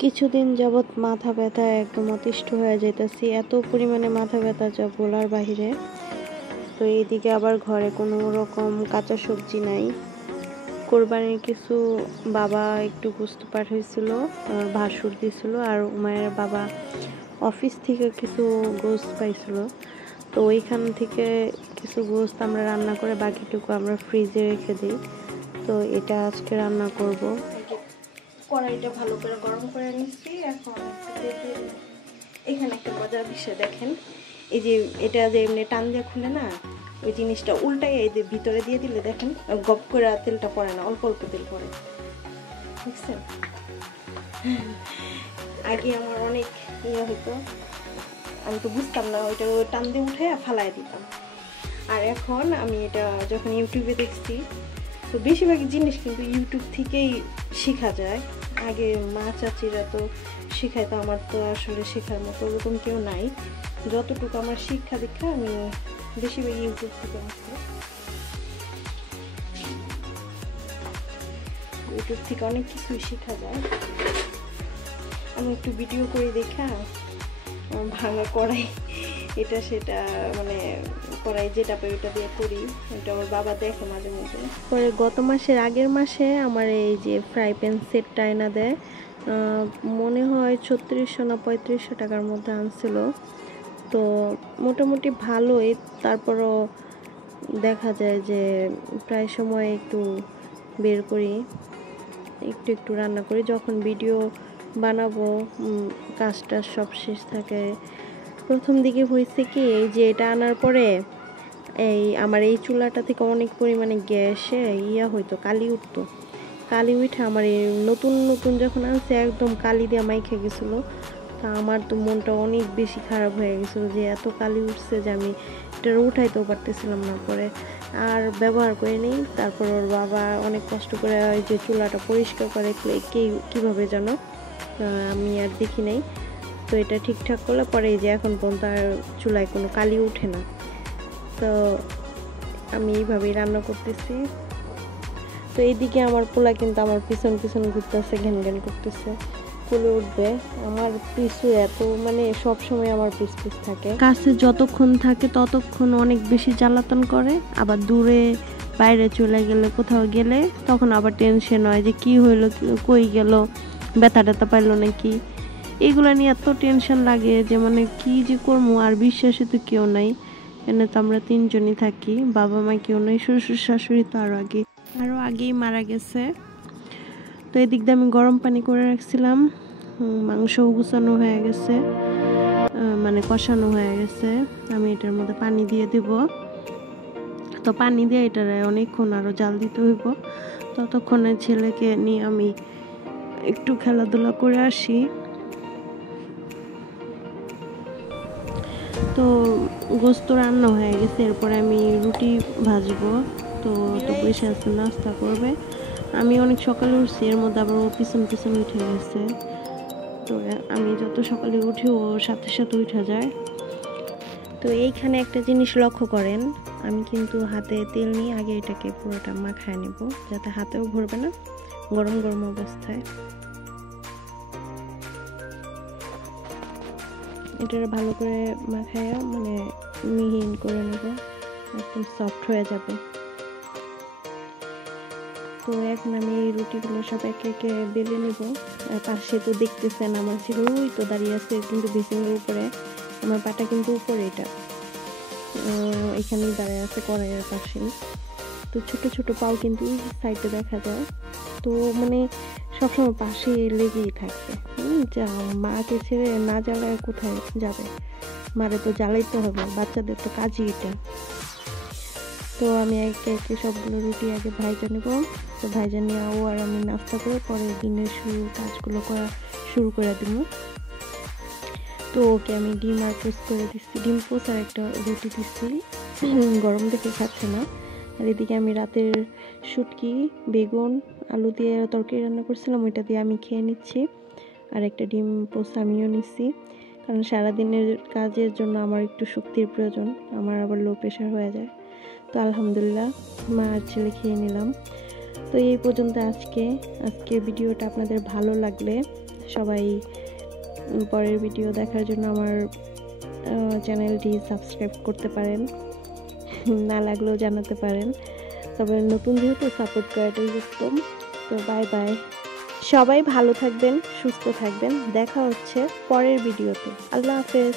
কিছুদিন যাবৎ মাথা ব্যথা একদম অতিষ্ঠ হয়ে যাইতেছি, এত পরিমাণে মাথা ব্যথা যা বলার বাহিরে। তো এইদিকে আবার ঘরে কোনো রকম কাঁচা সবজি নাই। কোরবানির কিছু বাবা একটু গোস্ত পাঠাইছিল, ভাসুর দিছিল, আর উমায়ের বাবা অফিস থেকে কিছু গোস্ত পাইছিল। তো ওইখান থেকে কিছু গোস্ত আমরা রান্না করে বাকিটুকু আমরা ফ্রিজে রেখে দিই। তো এটা আজকে রান্না করব। কড়াইটা ভালো করে গরম করে নিচ্ছি। এখন এখানে একটা মজার বিষয় দেখেন, এই যে এটা যে এমনি টান দিয়ে খুলে না, ওই জিনিসটা উল্টাই এই যে ভিতরে দিয়ে দিলে দেখেন গপ করে তেলটা পড়ে না, অল্প অল্প তেল পড়ে, বুঝছেন? আগে আমার অনেক ইয়ে হতো, আমি তো বুঝতাম না, ওইটা টান দিয়ে উঠে ফালাই দিতাম। আর এখন আমি এটা যখন ইউটিউবে দেখছি, তো বেশিরভাগ জিনিস কিন্তু ইউটিউব থেকেই শেখা যায়। আগে মা চাচিরা তো শেখাইতো, আমার তো আসলে শেখার মতো ওরকম কেউ নাই। যতটুকু আমার শিক্ষা দীক্ষা আমি বেশিরভাগ ইউটিউব থেকে আসছি। ইউটিউব থেকে অনেক কিছুই শেখা যায়। আমি একটু ভিডিও করে দেখা ভাঙা কড়াই এটা সেটা মানে কড়াই যেটা পাই ওটা দিয়ে করি, এটা আমার বাবা দেখে মাঝে মধ্যে। পরে গত মাসের আগের মাসে আমার এই যে ফ্রাই প্যান সেটটা এনে দেয়, মনে হয় 3600 না 3500 টাকার মধ্যে আনছিল। তো মোটামুটি ভালোই, তারপরও দেখা যায় যে প্রায় সময় একটু বের করি, একটু একটু রান্না করি যখন ভিডিও বানাবো, কাজটা সব শেষ থাকে। প্রথম দিকে হয়েছে কি, এই যে এটা আনার পরে এই আমার এই চুলাটা থেকে অনেক পরিমাণে গ্যাসে হইতো, কালি উঠতো। কালি উঠে আমার এই নতুন নতুন যখন আনছে একদম কালি দিয়ে মাইখে গেছিলো। তা আমার তো মনটা অনেক বেশি খারাপ হয়ে গেছিলো যে এত কালি উঠছে যে আমি এটা উঠাইতেও পারতেছিলাম না। পরে আর ব্যবহার করে নিই। তারপর ওর বাবা অনেক কষ্ট করে ওই যে চুলাটা পরিষ্কার করে কীভাবে যেন, আমি আর দেখি নাই। তো এটা ঠিকঠাক করলে পরে এই যে এখন পর্যন্ত আর চুলায় কোনো কালি উঠে না। তো আমি এইভাবেই রান্না করতেছি। তো এইদিকে আমার পোলা কিন্তু আমার পিছন পিছন ঘুরতেছে, ঘ্যান ঘ্যান করতেছে, কোলে উঠবে। আমার পিছু এত মানে সব সময় আমার পিছ থাকে, কাছে যতক্ষণ থাকে ততক্ষণ অনেক বেশি জ্বালাতন করে। আবার দূরে বাইরে চলে গেলে, কোথাও গেলে তখন আবার টেনশন হয় যে কি হইলো, কই গেল, ব্যথা ট্যাথা পাইলো নাকি। এগুলো নিয়ে এত টেনশন লাগে যে মানে কি যে করবো। আর বিশ্বাসে তো কেউ নাই, এনে তো আমরা 3 জনই থাকি, বাবা মা কেউ নেই, শ্বশুর শাশুড়ি তো আরো আগেই মারা গেছে। তো এদিক দিয়ে আমি গরম পানি করে রাখছিলাম, মাংসও গুছানো হয়ে গেছে, মানে কষানো হয়ে গেছে। আমি এটার মধ্যে পানি দিয়ে দিব। তো পানি দিয়ে এটার অনেকক্ষণ আরো জাল দিতে হইব। ততক্ষণে ছেলেকে নিয়ে আমি একটু খেলাধুলা করে আসি। তো গোস্ত রান্না হয়ে গেছে, এরপরে আমি রুটি ভাজবো। তো বসে আছে, নাস্তা করবে। আমি অনেক সকালে উঠছি, এর মধ্যে আবার ও পিছন পিছন উঠে গেছে। তো আমি যত সকালে উঠি ও সাথে সাথে উঠে যায়। তো এইখানে একটা জিনিস লক্ষ্য করেন, আমি কিন্তু হাতে তেল নিয়ে আগে এটাকে পুরোটা মাখায় নেব, যাতে হাতেও ঘুরবে না গরম গরম অবস্থায়। এটা ভালো করে মাখায় মানে মিহিন করে নেব, একদম সফট হয়ে যাবে। তো এখন আমি এই রুটিগুলো সব একে একে বেলে নেব। আর পাশে তো দেখতেছেন আমার ছিল ওই তো দাঁড়িয়ে আছে, কিন্তু বেসিনের উপরে, আমার পাটা কিন্তু উপরে, এটা এখানেই দাঁড়িয়ে আছে কড়াইয়ের পাশেই। তো ছোট ছোট পাও কিন্তু সাইডে দেখা যায়। তো মানে সবসময় পাশে লেগেই থাকবে। মাকে ছেড়ে না জ্বালায় কোথায় যাবে, মারে তো জ্বালাইতে হবে, বাচ্চাদের তো কাজই এটা। তো আমি একে একে সবগুলো রুটি আগে ভাইজা নেব। তো ভাইজা নিয়ে ও আর আমি নাস্তা করে পরে দিনের কাজগুলো করা শুরু করে দিব। তো ওকে আমি ডিম আর পোস্ট করে দিচ্ছি, ডিম পোস্ট আর একটা রুটি দিচ্ছি, গরম দেখে খাচ্ছে না। আর এদিকে আমি রাতের শুটকি, বেগুন, আলু দিয়ে তরকারি রান্না করছিলাম, ওইটা দিয়ে আমি খেয়ে নিচ্ছি। আর একটা ডিম পোস্ট আমিও নিচ্ছি, কারণ সারাদিনের কাজের জন্য আমার একটু শক্তির প্রয়োজন, আমার আবার লো প্রেশার হয়ে যায়। তো আলহামদুলিল্লাহ মা আর ছেলে খেয়ে নিলাম। তো এই পর্যন্ত আজকের ভিডিওটা। আপনাদের ভালো লাগলে সবাই পরের ভিডিও দেখার জন্য আমার চ্যানেলটি সাবস্ক্রাইব করতে পারেন, না লাগলেও জানাতে পারেন। তবে নতুন যেহেতু সাপোর্ট করাটাই উত্তম। তো বাই বাই, সবাই ভালো থাকবেন, সুস্থ থাকবেন। দেখা হচ্ছে পরের ভিডিওতে। আল্লাহ হাফেজ।